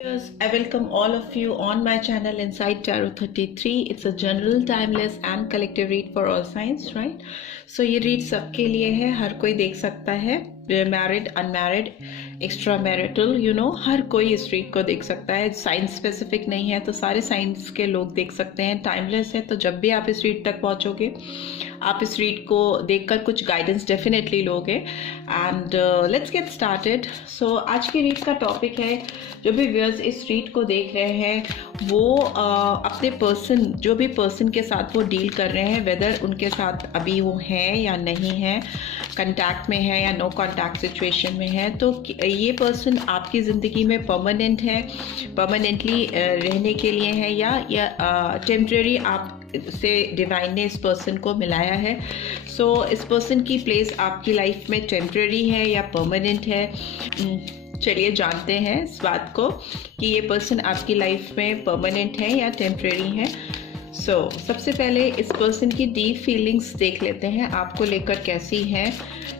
Yes, I welcome all of you on my channel Inside Tarot 33. It's a general, timeless and collective read for all signs, right? So ये read सबके लिए है, हर कोई देख सकता है, मैरिड, अनमैरिड, एक्स्ट्रा मैरिटल, हर कोई इस रीड को देख सकता है. साइंस स्पेसिफिक नहीं है तो सारे साइंस के लोग देख सकते हैं. टाइमलेस है तो जब भी आप इस रीड तक पहुंचोगे आप इस रीड को देखकर कुछ गाइडेंस डेफिनेटली लोगे. And let's get started. So आज की रीड का टॉपिक है, जो भी व्यूअर्स इस रीड को देख रहे हैं वो अपने पर्सन, जो भी पर्सन के साथ वो डील कर रहे हैं, वेदर उनके साथ अभी वो हैं या नहीं है, कांटेक्ट में है या नो कांटेक्ट सिचुएशन में है, तो ये पर्सन आपकी ज़िंदगी में परमानेंट है, परमानेंटली रहने के लिए है, या टेम्परेरी आप से डिवाइन ने इस पर्सन को मिलाया है. सो इस पर्सन की प्लेस आपकी लाइफ में टेम्परेरी है या परमानेंट है. चलिए जानते हैं इस बात को कि ये पर्सन आपकी लाइफ में परमानेंट है या टेम्परेरी है. सबसे पहले इस पर्सन की डीप फीलिंग्स देख लेते हैं, आपको लेकर कैसी हैं.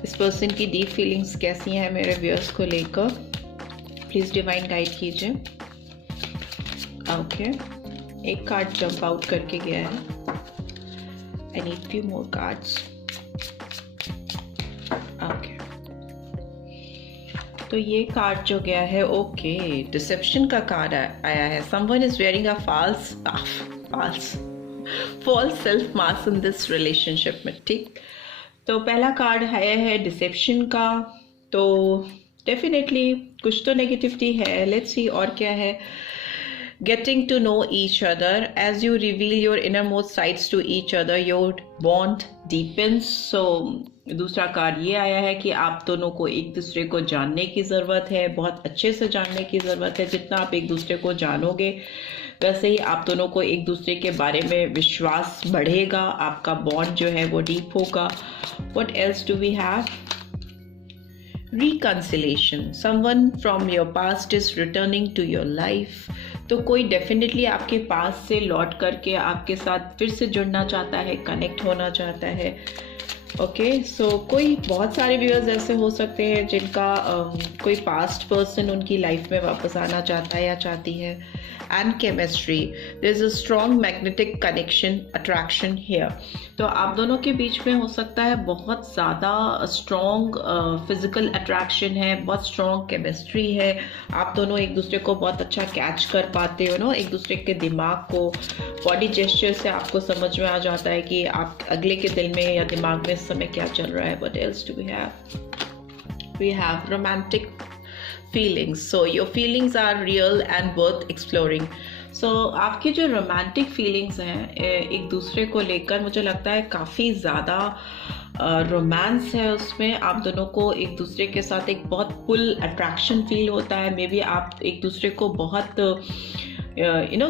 इस पर्सन की डीप फीलिंग्स कैसी हैं मेरे व्यूअर्स को लेकर. प्लीज़ डिवाइन गाइड कीजिए. ओके, एक कार्ड जंप आउट करके गया है. I need few more cards. Okay, तो ये कार्ड जो गया है, ओके, डिसेप्शन का कार्ड आया है. Someone is wearing a false self mask in this relationship में. ठीक, तो पहला कार्ड आया है डिसेप्शन का, तो डेफिनेटली कुछ तो नेगेटिविटी है. लेट्स सी और क्या है. Getting to know each other. As you reveal your innermost sides to each other, your bond deepens. So दूसरा कार्ड ये आया है कि आप दोनों को एक दूसरे को जानने की ज़रूरत है, बहुत अच्छे से जानने की ज़रूरत है. जितना आप एक दूसरे को जानोगे वैसे ही आप दोनों को एक दूसरे के बारे में विश्वास बढ़ेगा, आपका बॉन्ड जो है वो डीप होगा. What else do we have? Reconciliation. Someone from your past is returning to your life. तो कोई डेफिनेटली आपके पास से लौट करके आपके साथ फिर से जुड़ना चाहता है, कनेक्ट होना चाहता है. ओके, सो कोई बहुत सारे व्यूअर्स ऐसे हो सकते हैं जिनका कोई पास्ट पर्सन उनकी लाइफ में वापस आना चाहता है या चाहती है. And chemistry, there is a strong magnetic connection, attraction here. तो आप दोनों के बीच में हो सकता है बहुत ज़्यादा स्ट्रॉन्ग फिजिकल अट्रैक्शन है, बहुत स्ट्रॉन्ग केमिस्ट्री है. आप दोनों एक दूसरे को बहुत अच्छा कैच कर पाते हो, एक दूसरे के दिमाग को, बॉडी जेस्चर से आपको समझ में आ जाता है कि आप अगले के दिल में या दिमाग में इस समय क्या चल रहा है. What else do we have? We have romantic feelings. So your feelings are real and worth exploring. So आपकी जो रोमांटिक फीलिंग्स हैं एक दूसरे को लेकर, मुझे लगता है काफ़ी ज़्यादा रोमांस है उसमें. आप दोनों को एक दूसरे के साथ एक बहुत पुल अट्रैक्शन फील होता है. मे बी आप एक दूसरे को बहुत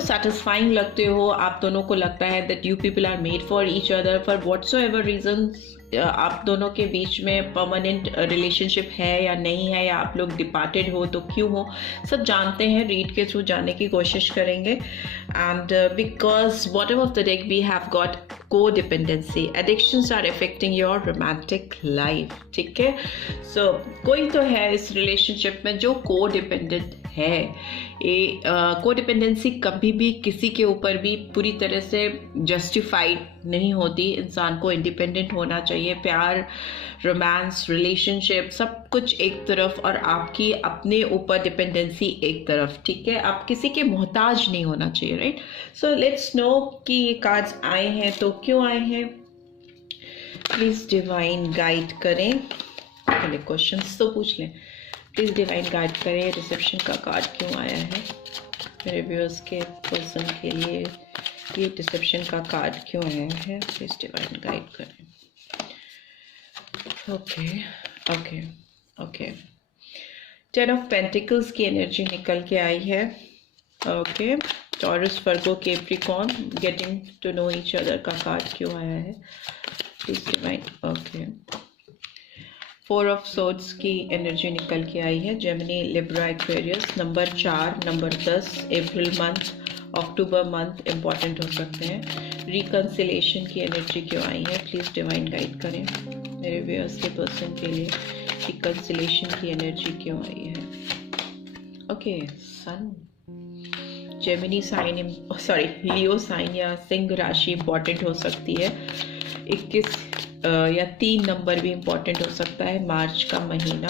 satisfying लगते हो. आप दोनों को लगता है that you people are made for each other for whatsoever reasons. आप दोनों के बीच में परमानेंट रिलेशनशिप है या नहीं है, या आप लोग डिपार्टेड हो तो क्यों हो, सब जानते हैं. रीड के थ्रू जानने की कोशिश करेंगे. And because bottom of the deck we have got codependency. Addictions are affecting your romantic life. ठीक है, सो कोई तो है इस रिलेशनशिप में जो कोडिपेंडेंट है. ये कोडिपेंडेंसी कभी भी किसी के ऊपर भी पूरी तरह से जस्टिफाइड नहीं होती. इंसान को इंडिपेंडेंट होना चाहिए. प्यार, रोमांस, रिलेशनशिप सब कुछ एक तरफ और आपकी अपने ऊपर डिपेंडेंसी एक तरफ. ठीक है, आप किसी के मोहताज नहीं होना चाहिए. राइट, सो लेट्स नो कि ये कार्ड्स आए हैं तो क्यों आए हैं. प्लीज़ डिवाइन गाइड करें. पहले क्वेश्चंस तो पूछ लें. प्लीज़ डिवाइन गाइड करें, रिसेप्शन का कार्ड क्यों आया है मेरे व्यूअर्स के पर्सन के लिए. ये डिसेप्शन का कार्ड क्यों आया है, प्लीज़ डिवाइन गाइड करें. ओके, टेन ऑफ पेंटिकल्स की एनर्जी निकल के आई है. Okay, Taurus, Virgo, Capricorn, getting to know each other का कार्ड क्यों आया है, please divine. Okay, 4 of swords की एनर्जी निकल के आई है. Gemini, Libra, Aquarius. Number 4, number 10, April month, October month important हो सकते हैं. रिकन्सिलेशन की एनर्जी क्यों आई है, प्लीज़ डिवाइन गाइड करें मेरे व्यूअर्स के पर्सन के लिए. रिकन्सिलेशन की एनर्जी क्यों आई है. ओके, सन, जेमिनी साइन, सॉरी लियो साइन या सिंह राशि इम्पॉर्टेंट हो सकती है। 21 या 3 नंबर भी इम्पॉर्टेंट हो सकता है, मार्च का महीना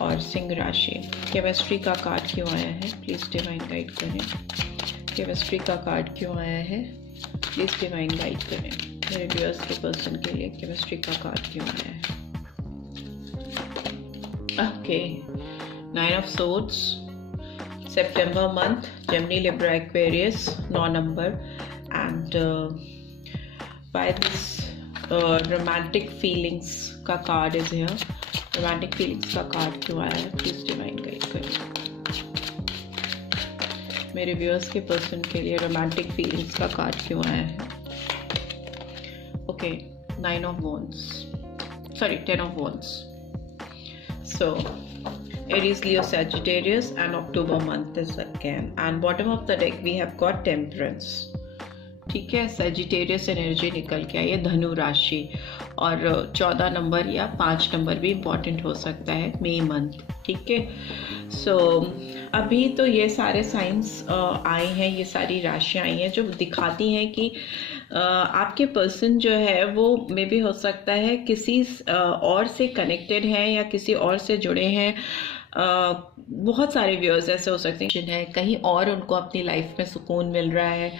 और सिंह राशि। केमिस्ट्री का कार्ड क्यों आया है, प्लीज़ डिवाइन गाइड करें। केमिस्ट्री का कार्ड क्यों आया है, प्लीज़ डिवाइन गाइड करें। मेरे व्यूअर्स के पर्सन के लिए केमिस्ट्री का कार्ड क्यों आया है। Okay, 9 of swords, September month, Gemini, Libra, Aquarius, 9 number, and by this romantic feelings का card is here. Romantic feelings का card क्यों आया है, please divine guide करें। मेरे viewers के person के लिए romantic feelings का card क्यों आया है। Okay, 9 of wands, sorry 10 of wands. So Aries, Leo, Sagittarius, and October month is again. And bottom of the deck we have got Temperance. ठीक है, Sagittarius एनर्जी निकल के आई है, धनु राशि, और 14 नंबर या 5 नंबर भी इम्पॉर्टेंट हो सकता है मई मंथ। ठीक है, सो अभी तो ये सारे साइंस आए हैं, ये सारी राशियाँ आई हैं जो दिखाती हैं कि आपके पर्सन जो है वो मे भी हो सकता है किसी और से कनेक्टेड है या किसी और से जुड़े हैं। बहुत सारे व्यूअर्स ऐसे हो सकते हैं कहीं और उनको अपनी लाइफ में सुकून मिल रहा है,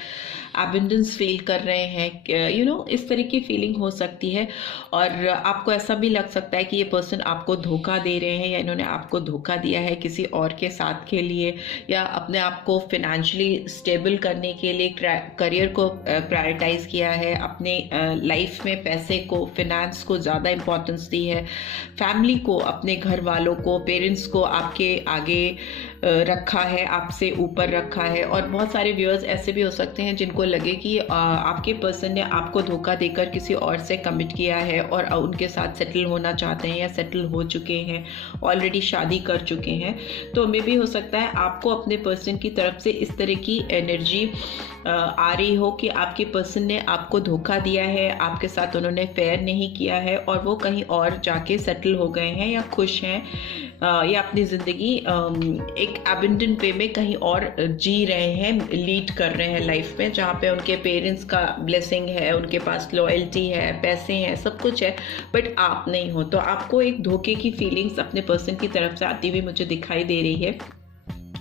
एबंडेंस फील कर रहे हैं, यू नो इस तरह की फीलिंग हो सकती है। और आपको ऐसा भी लग सकता है कि ये पर्सन आपको धोखा दे रहे हैं या इन्होंने आपको धोखा दिया है किसी और के साथ के लिए, या अपने आप को फिनेंशियली स्टेबल करने के लिए करियर को प्रायोरिटाइज किया है, अपने लाइफ में पैसे को, फिनेंस को ज़्यादा इम्पोर्टेंस दी है, फैमिली को, अपने घर वालों को, पेरेंट्स को आपके आगे रखा है, आपसे ऊपर रखा है। और बहुत सारे व्यूअर्स ऐसे भी हो सकते हैं जिनको लगे कि आपके पर्सन ने आपको धोखा देकर किसी और से कमिट किया है और उनके साथ सेटल होना चाहते हैं या सेटल हो चुके हैं, ऑलरेडी शादी कर चुके हैं। तो मे भी हो सकता है आपको अपने पर्सन की तरफ से इस तरह की एनर्जी आ रही हो कि आपके पर्सन ने आपको धोखा दिया है, आपके साथ उन्होंने फेयर नहीं किया है और वो कहीं और जाके सेटल हो गए हैं या खुश हैं या अपनी ज़िंदगी एक एबंडेंट वे में कहीं और जी रहे हैं, लीड कर रहे हैं लाइफ में, जहाँ पे उनके पेरेंट्स का ब्लेसिंग है, उनके पास लॉयल्टी है, पैसे हैं, सब कुछ है, बट आप नहीं हो। तो आपको एक धोखे की फीलिंग्स अपने पर्सन की तरफ से आती हुई मुझे दिखाई दे रही है।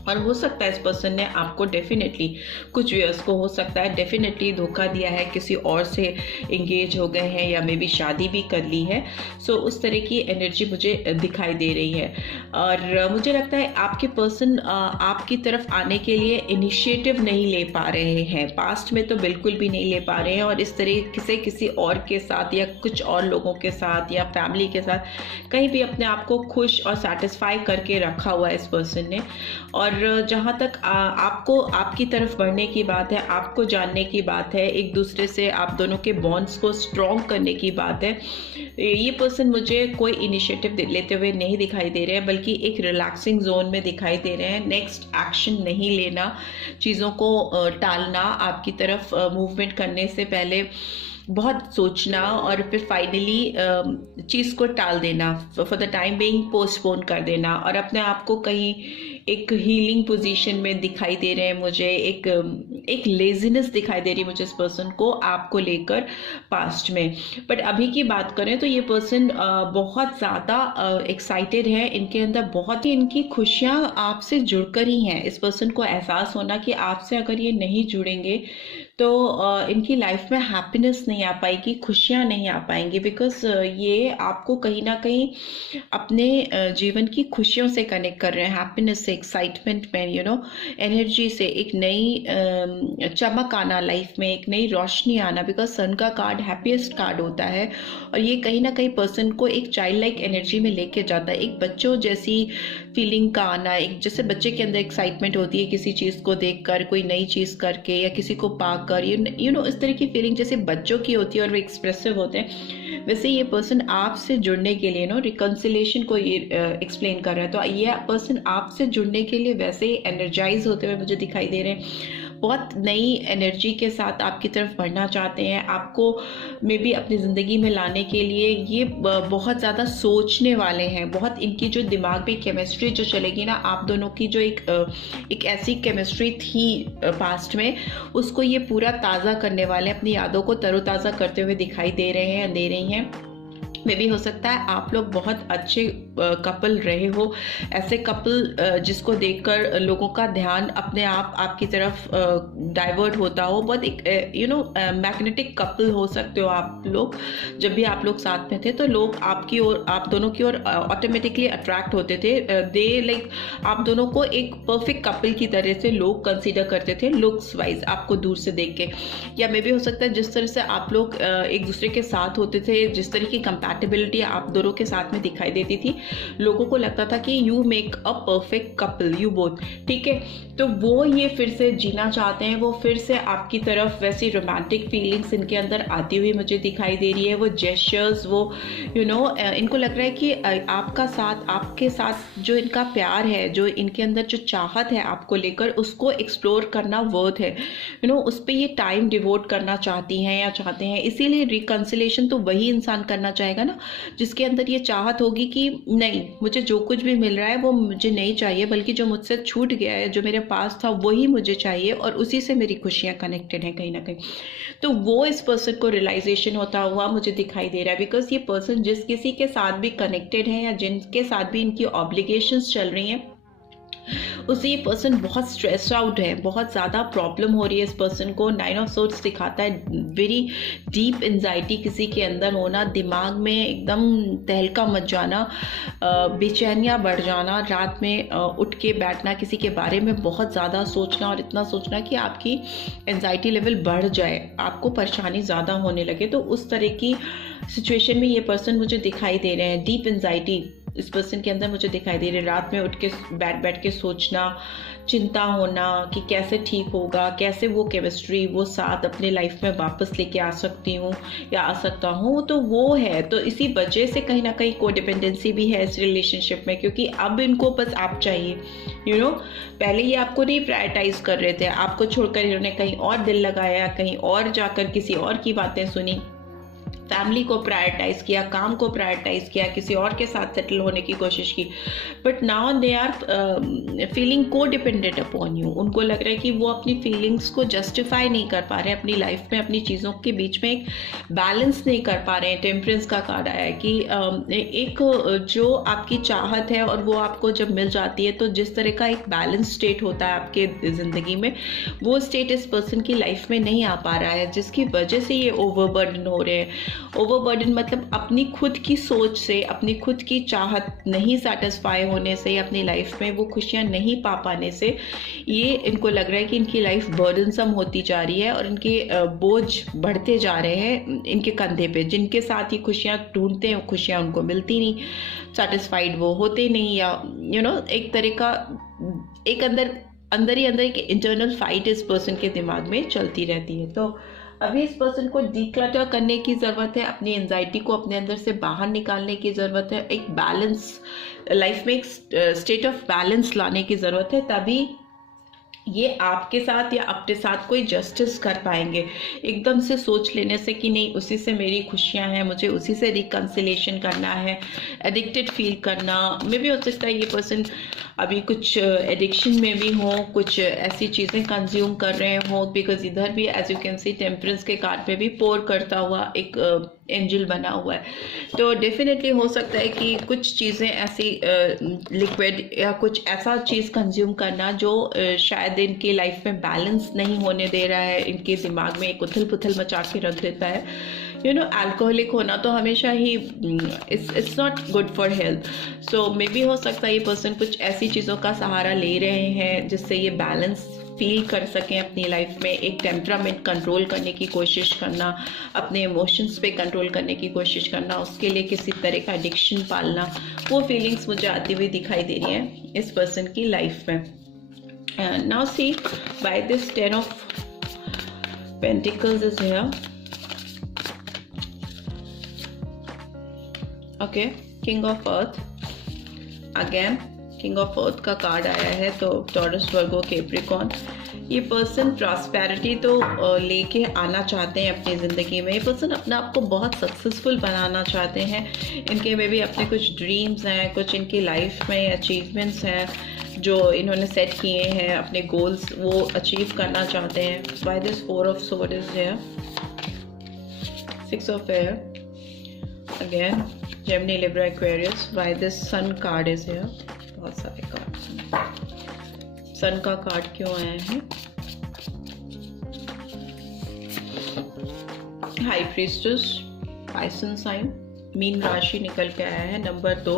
और हो सकता है इस पर्सन ने आपको डेफिनेटली, कुछ व्यूअर्स को हो सकता है डेफिनेटली धोखा दिया है, किसी और से इंगेज हो गए हैं या मे बी शादी भी कर ली है। सो उस तरह की एनर्जी मुझे दिखाई दे रही है। और मुझे लगता है आपके पर्सन आपकी तरफ आने के लिए इनिशिएटिव नहीं ले पा रहे हैं, पास्ट में तो बिल्कुल भी नहीं ले पा रहे हैं, और इस तरह से किसी और के साथ या कुछ और लोगों के साथ या फैमिली के साथ कहीं भी अपने आप को खुश और सेटिस्फाई करके रखा हुआ है इस पर्सन ने। और जहाँ तक आपको आपकी तरफ बढ़ने की बात है, आपको जानने की बात है, एक दूसरे से आप दोनों के बॉन्ड्स को स्ट्रॉन्ग करने की बात है, ये पर्सन मुझे कोई इनिशिएटिव लेते हुए नहीं दिखाई दे रहे हैं, बल्कि एक रिलैक्सिंग जोन में दिखाई दे रहे हैं। नेक्स्ट एक्शन नहीं लेना, चीज़ों को टालना, आपकी तरफ मूवमेंट करने से पहले बहुत सोचना और फिर फाइनली चीज़ को टाल देना, for the time being postpone कर देना, और अपने आप को कहीं एक हीलिंग पोजीशन में दिखाई दे रहे हैं मुझे, एक लेजीनेस दिखाई दे रही है मुझे इस पर्सन को आपको लेकर पास्ट में। बट अभी की बात करें तो ये पर्सन बहुत ज़्यादा एक्साइटेड है, इनके अंदर बहुत ही इनकी खुशियाँ आपसे जुड़कर ही हैं। इस पर्सन को एहसास होना कि आपसे अगर ये नहीं जुड़ेंगे तो इनकी लाइफ में हैप्पीनेस नहीं आ पाएगी, खुशियाँ नहीं आ पाएंगी, बिकॉज ये आपको कहीं ना कहीं अपने जीवन की खुशियों से कनेक्ट कर रहे हैं, हैप्पीनेस से, एक्साइटमेंट में, यू नो एनर्जी से, एक नई चमक आना लाइफ में, एक नई रोशनी आना, बिकॉज सन का कार्ड हैप्पीएस्ट कार्ड होता है और ये कहीं ना कहीं पर्सन को एक चाइल्ड लाइक एनर्जी में लेके जाता है, एक बच्चों जैसी फीलिंग का आना, एक जैसे बच्चे के अंदर एक्साइटमेंट होती है किसी चीज़ को देखकर, कोई नई चीज़ करके या किसी को पाकर, यू नो इस तरह की फीलिंग जैसे बच्चों की होती है और वो एक्सप्रेसिव होते हैं, वैसे ये पर्सन आपसे जुड़ने के लिए नो रिकंसिलेशन को ये एक्सप्लेन कर रहा है। तो ये पर्सन आपसे जुड़ने के लिए वैसे ही एनर्जाइज होते हुए मुझे दिखाई दे रहे हैं। बहुत नई एनर्जी के साथ आपकी तरफ बढ़ना चाहते हैं, आपको मे बी अपनी ज़िंदगी में लाने के लिए ये बहुत ज़्यादा सोचने वाले हैं। बहुत इनकी जो दिमाग में केमिस्ट्री जो चलेगी ना, आप दोनों की जो एक ऐसी केमिस्ट्री थी पास्ट में, उसको ये पूरा ताज़ा करने वाले, अपनी यादों को तरोताज़ा करते हुए दिखाई दे रहे हैं, दे रही हैं। मे भी हो सकता है आप लोग बहुत अच्छे कपल रहे हो, ऐसे कपल जिसको देखकर लोगों का ध्यान अपने आप आपकी तरफ डाइवर्ट होता हो। बहुत एक मैग्नेटिक कपल हो सकते हो आप लोग। जब भी आप लोग साथ में थे तो लोग आपकी ओर, आप दोनों की ओर ऑटोमेटिकली अट्रैक्ट होते थे। दे लाइक आप दोनों को एक परफेक्ट कपल की तरह से लोग कंसीडर करते थे लुक्स वाइज, आपको दूर से देख के। या मे भी हो सकता है जिस तरह से आप लोग एक दूसरे के साथ होते थे, जिस तरह की कंपैटिबिलिटी आप दोनों के साथ में दिखाई देती थी, लोगों को लगता था कि you make a perfect couple, you both. ठीक है, तो वो ये फिर से जीना चाहते हैं, वो फिर से आपकी तरफ वैसी रोमांटिक फीलिंग्स इनके अंदर आती हुई मुझे दिखाई दे रही है। वो जेस्चर्स, वो इनको लग रहा है कि आपका साथ, आपके साथ जो इनका प्यार है, जो इनके अंदर जो चाहत है आपको लेकर, उसको एक्सप्लोर करना वर्थ है। उस पर ये टाइम डिवोट करना चाहती हैं या चाहते हैं। इसीलिए रिकंसिलेशन तो वही इंसान करना चाहेगा ना जिसके अंदर ये चाहत होगी कि नहीं, मुझे जो कुछ भी मिल रहा है वो मुझे नहीं चाहिए, बल्कि जो मुझसे छूट गया है, जो मेरे पास था, वही मुझे चाहिए और उसी से मेरी खुशियाँ कनेक्टेड हैं कहीं ना कहीं। तो वो इस पर्सन को रियलाइजेशन होता हुआ मुझे दिखाई दे रहा है। बिकॉज ये पर्सन जिस किसी के साथ भी कनेक्टेड है या जिनके साथ भी इनकी ऑब्लिगेशंस चल रही हैं, उसे ये पर्सन बहुत स्ट्रेस आउट है, बहुत ज़्यादा प्रॉब्लम हो रही है इस पर्सन को। 9 ऑफ सोर्ड्स दिखाता है वेरी डीप एंजाइटी किसी के अंदर होना, दिमाग में एकदम तहलका मच जाना, बेचैनियाँ बढ़ जाना, रात में उठ के बैठना, किसी के बारे में बहुत ज़्यादा सोचना और इतना सोचना कि आपकी एंजाइटी लेवल बढ़ जाए, आपको परेशानी ज़्यादा होने लगे। तो उस तरह की सिचुएशन में ये पर्सन मुझे दिखाई दे रहे हैं। डीप एंजाइटी इस पर्सन के अंदर मुझे दिखाई दे रही है। रात में उठ के बैठ के सोचना, चिंता होना कि कैसे ठीक होगा, कैसे वो केमिस्ट्री, वो साथ अपने लाइफ में वापस लेके आ सकती हूँ या आ सकता हूँ। तो वो है, तो इसी वजह से कहीं ना कहीं कोडिपेंडेंसी भी है इस रिलेशनशिप में, क्योंकि अब इनको बस आप चाहिए। पहले ये आपको नहीं प्रायोरिटाइज कर रहे थे, आपको छोड़कर इन्होंने कहीं और दिल लगाया, कहीं और जाकर किसी और की बातें सुनी, फैमिली को प्रायोरिटाइज किया, काम को प्रायोरिटाइज किया, किसी और के साथ सेटल होने की कोशिश की। But now they are feeling codependent upon you. उनको लग रहा है कि वो अपनी फीलिंग्स को जस्टिफाई नहीं कर पा रहे हैं अपनी लाइफ में, अपनी चीज़ों के बीच में एक बैलेंस नहीं कर पा रहे हैं। टेम्परेंस का कार्ड आया है कि एक जो आपकी चाहत है और वो आपको जब मिल जाती है, तो जिस तरह का एक बैलेंस स्टेट होता है आपके ज़िंदगी में, वो स्टेट इस पर्सन की लाइफ में नहीं आ पा रहा है, जिसकी वजह से ये ओवरबर्डन हो रहे हैं। ओवरबर्डन मतलब अपनी खुद की सोच से, अपनी खुद की चाहत नहीं सेटिस्फाई होने से, अपनी लाइफ में वो खुशियां नहीं पा पाने से ये इनको लग रहा है कि इनकी लाइफ बर्डनसम होती जा रही है और इनके बोझ बढ़ते जा रहे हैं इनके कंधे पे। जिनके साथ ही खुशियां ढूंढते हैं, खुशियां उनको मिलती नहीं, सेटिस्फाइड वो होते नहीं, या एक तरह का एक अंदर ही एक इंटरनल फाइट इस पर्सन के दिमाग में चलती रहती है। तो अभी इस पर्सन को डिक्लटर करने की ज़रूरत है, अपनी एंजाइटी को अपने अंदर से बाहर निकालने की ज़रूरत है, एक बैलेंस लाइफ में, एक स्टेट ऑफ बैलेंस लाने की ज़रूरत है, तभी ये आपके साथ या अपने साथ कोई जस्टिस कर पाएंगे। एकदम से सोच लेने से कि नहीं, उसी से मेरी खुशियां हैं, मुझे उसी से रिकंसिलेशन करना है, एडिक्टेड फील करना। मे भी हो सकता है ये पर्सन अभी कुछ एडिक्शन में भी हो, कुछ ऐसी चीज़ें कंज्यूम कर रहे हो, बिकॉज इधर भी as you can see temperance के कार्ड में भी पोर करता हुआ एक एंजल बना हुआ है। तो डेफिनेटली हो सकता है कि कुछ चीज़ें ऐसी लिक्विड या कुछ ऐसा चीज़ कंज्यूम करना जो शायद इनकी लाइफ में बैलेंस नहीं होने दे रहा है, इनके दिमाग में एक उथल पुथल मचा के रख देता है। अल्कोहलिक होना तो हमेशा ही it's not good for health. So may be हो सकता है ये पर्सन कुछ ऐसी चीज़ों का सहारा ले रहे हैं जिससे ये बैलेंस फील कर सकें अपनी लाइफ में। एक टेम्परामेंट कंट्रोल करने की कोशिश करना, अपने इमोशंस पे कंट्रोल करने की कोशिश करना, उसके लिए किसी तरह का एडिक्शन पालना, वो फीलिंग्स मुझे आती हुई दिखाई दे रही हैं इस पर्सन की लाइफ में। Now see by this 10 of pentacles is here. Okay, king of earth, again king of earth का कार्ड आया है। तो टॉरस, वर्गो, कैप्रिकॉर्न, ये पर्सन प्रॉस्पेरिटी तो लेके आना चाहते हैं अपनी ज़िंदगी में। ये पर्सन अपने आप को बहुत सक्सेसफुल बनाना चाहते हैं। इनके में भी अपने कुछ ड्रीम्स हैं, कुछ इनकी लाइफ में अचीवमेंट्स हैं जो इन्होंने सेट किए हैं, अपने गोल्स वो अचीव करना चाहते हैं। Why this 4 of sword is here, 6 of air, again Gemini, Libra, Aquarius. Why this sun card is here, बहुत सारे कार्ड। सन का कार्ड क्यों आया है? हाई प्रीस्टेस, पाइसन साइन, मीन राशि निकल के आया है। नंबर 2,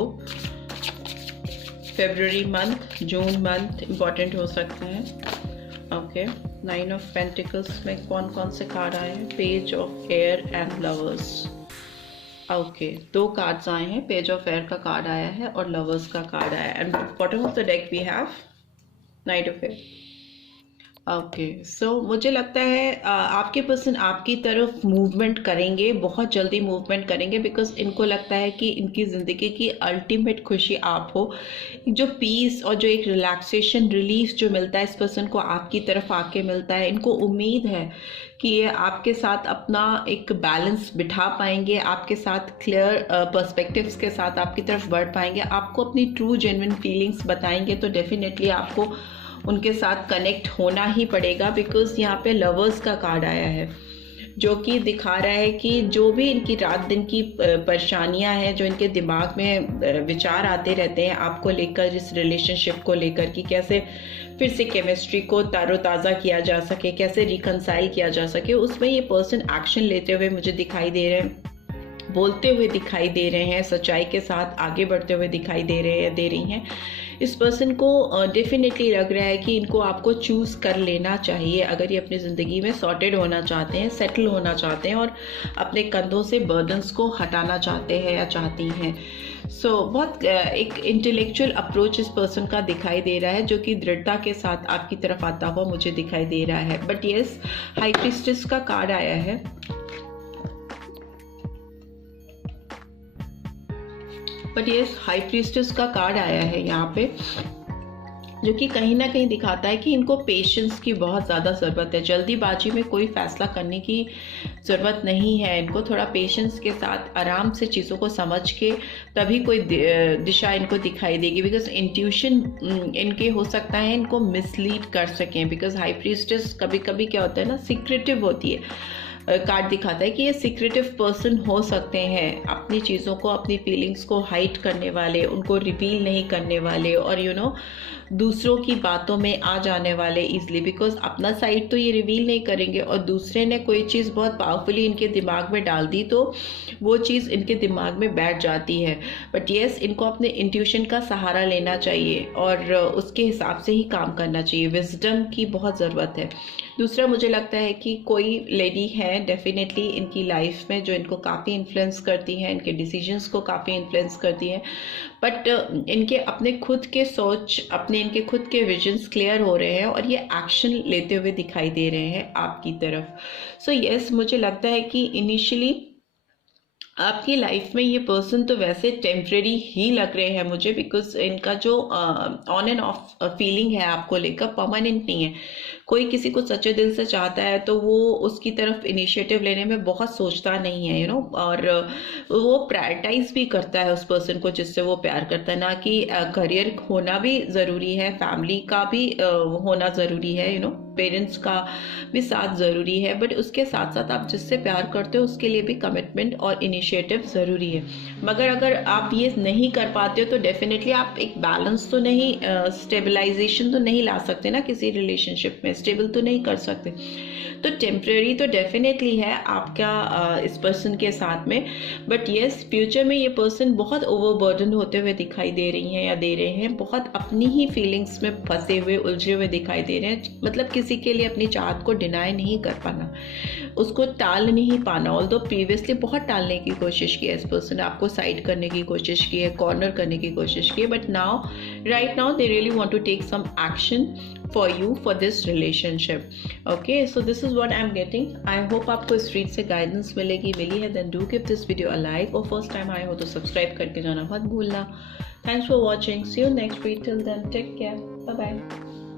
फरवरी मंथ, जून मंथ इम्पॉर्टेंट हो सकता है। ओके, 9 ऑफ पेंटिकल्स में कौन कौन से कार्ड आए हैं? Page of air and lovers. Okay, 2 cards आए हैं, पेज ऑफ एयर का कार्ड आया है और लवर्स का कार्ड आया है। And bottom of the deck we have knight of air. Okay, so मुझे लगता है आपके पर्सन आपकी तरफ मूवमेंट करेंगे, बहुत जल्दी मूवमेंट करेंगे, बिकॉज इनको लगता है कि इनकी ज़िंदगी की अल्टीमेट खुशी आप हो। जो पीस और जो एक रिलैक्सेशन, रिलीफ जो मिलता है इस पर्सन को आपकी तरफ आके मिलता है। इनको उम्मीद है कि ये आपके साथ अपना एक बैलेंस बिठा पाएंगे, आपके साथ क्लियर पर्सपेक्टिव्स के साथ आपकी तरफ बढ़ पाएंगे, आपको अपनी ट्रू जेन्युइन फीलिंग्स बताएंगे। तो डेफिनेटली आपको उनके साथ कनेक्ट होना ही पड़ेगा, बिकॉज यहाँ पे लवर्स का कार्ड आया है जो कि दिखा रहा है कि जो भी इनकी रात दिन की परेशानियां हैं, जो इनके दिमाग में विचार आते रहते हैं आपको लेकर, इस रिलेशनशिप को लेकर कि कैसे फिर से केमिस्ट्री को तरोताज़ा किया जा सके, कैसे रिकंसाइल किया जा सके, उसमें ये पर्सन एक्शन लेते हुए मुझे दिखाई दे रहे हैं, बोलते हुए दिखाई दे रहे हैं, सच्चाई के साथ आगे बढ़ते हुए दिखाई दे रही हैं। इस पर्सन को डेफिनेटली लग रहा है कि इनको आपको चूज़ कर लेना चाहिए अगर ये अपनी ज़िंदगी में सॉर्टेड होना चाहते हैं, सेटल होना चाहते हैं और अपने कंधों से बर्डन्स को हटाना चाहते हैं या चाहती हैं। सो बहुत एक इंटेलेक्चुअल अप्रोच इस पर्सन का दिखाई दे रहा है जो कि दृढ़ता के साथ आपकी तरफ आता हुआ मुझे दिखाई दे रहा है। बट येस, हाई प्रीस्टेस का कार्ड आया है। बट ये हाई प्रीस्टेस का कार्ड आया है यहाँ पे, जो कि कहीं ना कहीं दिखाता है कि इनको पेशेंस की बहुत ज़्यादा ज़रूरत है। जल्दीबाजी में कोई फैसला करने की ज़रूरत नहीं है। इनको थोड़ा पेशेंस के साथ आराम से चीज़ों को समझ के तभी कोई दिशा इनको दिखाई देगी, बिकॉज इंट्यूशन इनके हो सकता है इनको मिसलीड कर सकें। बिकॉज हाई प्रीस्टेस कभी कभी क्या होता है ना, सीक्रेटिव होती है। कार्ड दिखाता है कि ये सीक्रेटिव पर्सन हो सकते हैं, अपनी चीज़ों को, अपनी फीलिंग्स को हाइड करने वाले, उनको रिवील नहीं करने वाले और दूसरों की बातों में आ जाने वाले इजीली, बिकॉज अपना साइड तो ये रिवील नहीं करेंगे और दूसरे ने कोई चीज़ बहुत पावरफुली इनके दिमाग में डाल दी तो वो चीज़ इनके दिमाग में बैठ जाती है। बट येस, इनको अपने इंट्यूशन का सहारा लेना चाहिए और उसके हिसाब से ही काम करना चाहिए। विजडम की बहुत ज़रूरत है। दूसरा, मुझे लगता है कि कोई लेडी है डेफिनेटली इनकी लाइफ में जो इनको काफ़ी इन्फ्लुएंस करती हैं, इनके डिसीजंस को काफ़ी इन्फ्लुएंस करती हैं। बट इनके अपने खुद के सोच, अपने इनके खुद के विजन्स क्लियर हो रहे हैं और ये एक्शन लेते हुए दिखाई दे रहे हैं आपकी तरफ। सो येस, मुझे लगता है कि इनिशियली आपकी लाइफ में ये पर्सन तो वैसे टेम्परेरी ही लग रहे हैं मुझे, बिकॉज इनका जो ऑन एंड ऑफ फीलिंग है आपको लेकर परमानेंट नहीं है। कोई किसी को सच्चे दिल से चाहता है तो वो उसकी तरफ इनिशिएटिव लेने में बहुत सोचता नहीं है, और वो प्रायोरिटाइज भी करता है उस पर्सन को जिससे वो प्यार करता है। ना कि करियर होना भी ज़रूरी है, फैमिली का भी होना ज़रूरी है, पेरेंट्स का भी साथ ज़रूरी है, बट उसके साथ साथ आप जिससे प्यार करते हो उसके लिए भी कमिटमेंट और इनिशिएटिव ज़रूरी है। मगर अगर आप ये नहीं कर पाते हो तो डेफिनेटली आप एक बैलेंस तो नहीं, स्टेबलाइजेशन तो नहीं ला सकते ना, किसी रिलेशनशिप में स्टेबल तो नहीं कर सकते। तो टेम्परेरी तो डेफिनेटली है आपका इस पर्सन के साथ में। बट येस, फ्यूचर में ये पर्सन बहुत ओवरबर्डन होते हुए दिखाई दे रही हैं या दे रहे हैं, बहुत अपनी ही फीलिंग्स में फंसे हुए, उलझे हुए दिखाई दे रहे हैं। मतलब किसी के लिए अपनी चाहत को डिनाई नहीं कर पाना, उसको टाल नहीं पाना। ऑल्दो प्रीवियसली बहुत टालने की कोशिश की है इस पर्सन ने, आपको साइड करने की कोशिश की है, कॉर्नर करने की कोशिश की है, but now right now they really want to take some action for you for this relationship. Okay, so this is what I'm getting. I hope आपको इस रीड से गाइडेंस मिली है। then do give this video a like और first time आए हो तो subscribe करके जाना मत भूलना। Thanks for watching. See you next week. Till then, take care. Bye bye.